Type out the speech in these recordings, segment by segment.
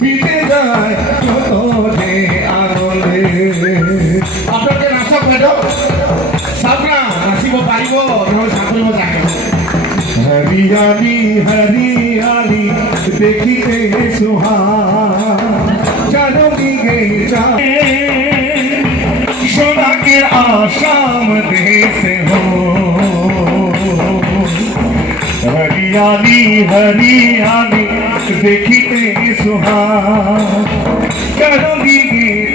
বিতে যায় কত যে আনন্দে আপোনালোকে নাচক বাইদেউ চাওক না নাচিব পাৰিব নহ'লে চাকৰিব যায় हरियाली हरियाली देखिए सुहान चारों की गई सोना के आशाम देश हो हरियाली हरियाली देखिए सुहान चारों की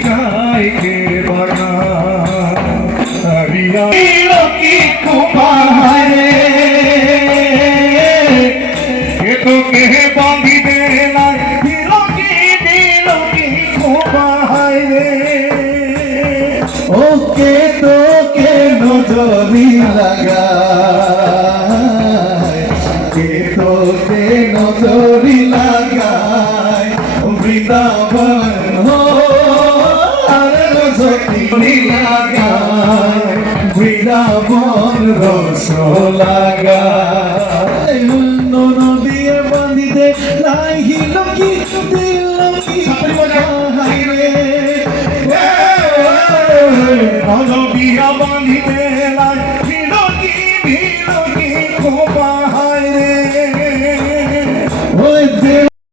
चाय के बना हरियाली की कुमारे तो के बांधी दे लाई दिलों की खुबाई रे ओके तो के नजरी लगा के तो के नजरी लगा वृंदावन हो अरे नजरी लगा वृंदावन रस लगा नदिए बांधिते लागिल की दिल की नदिया बांधिते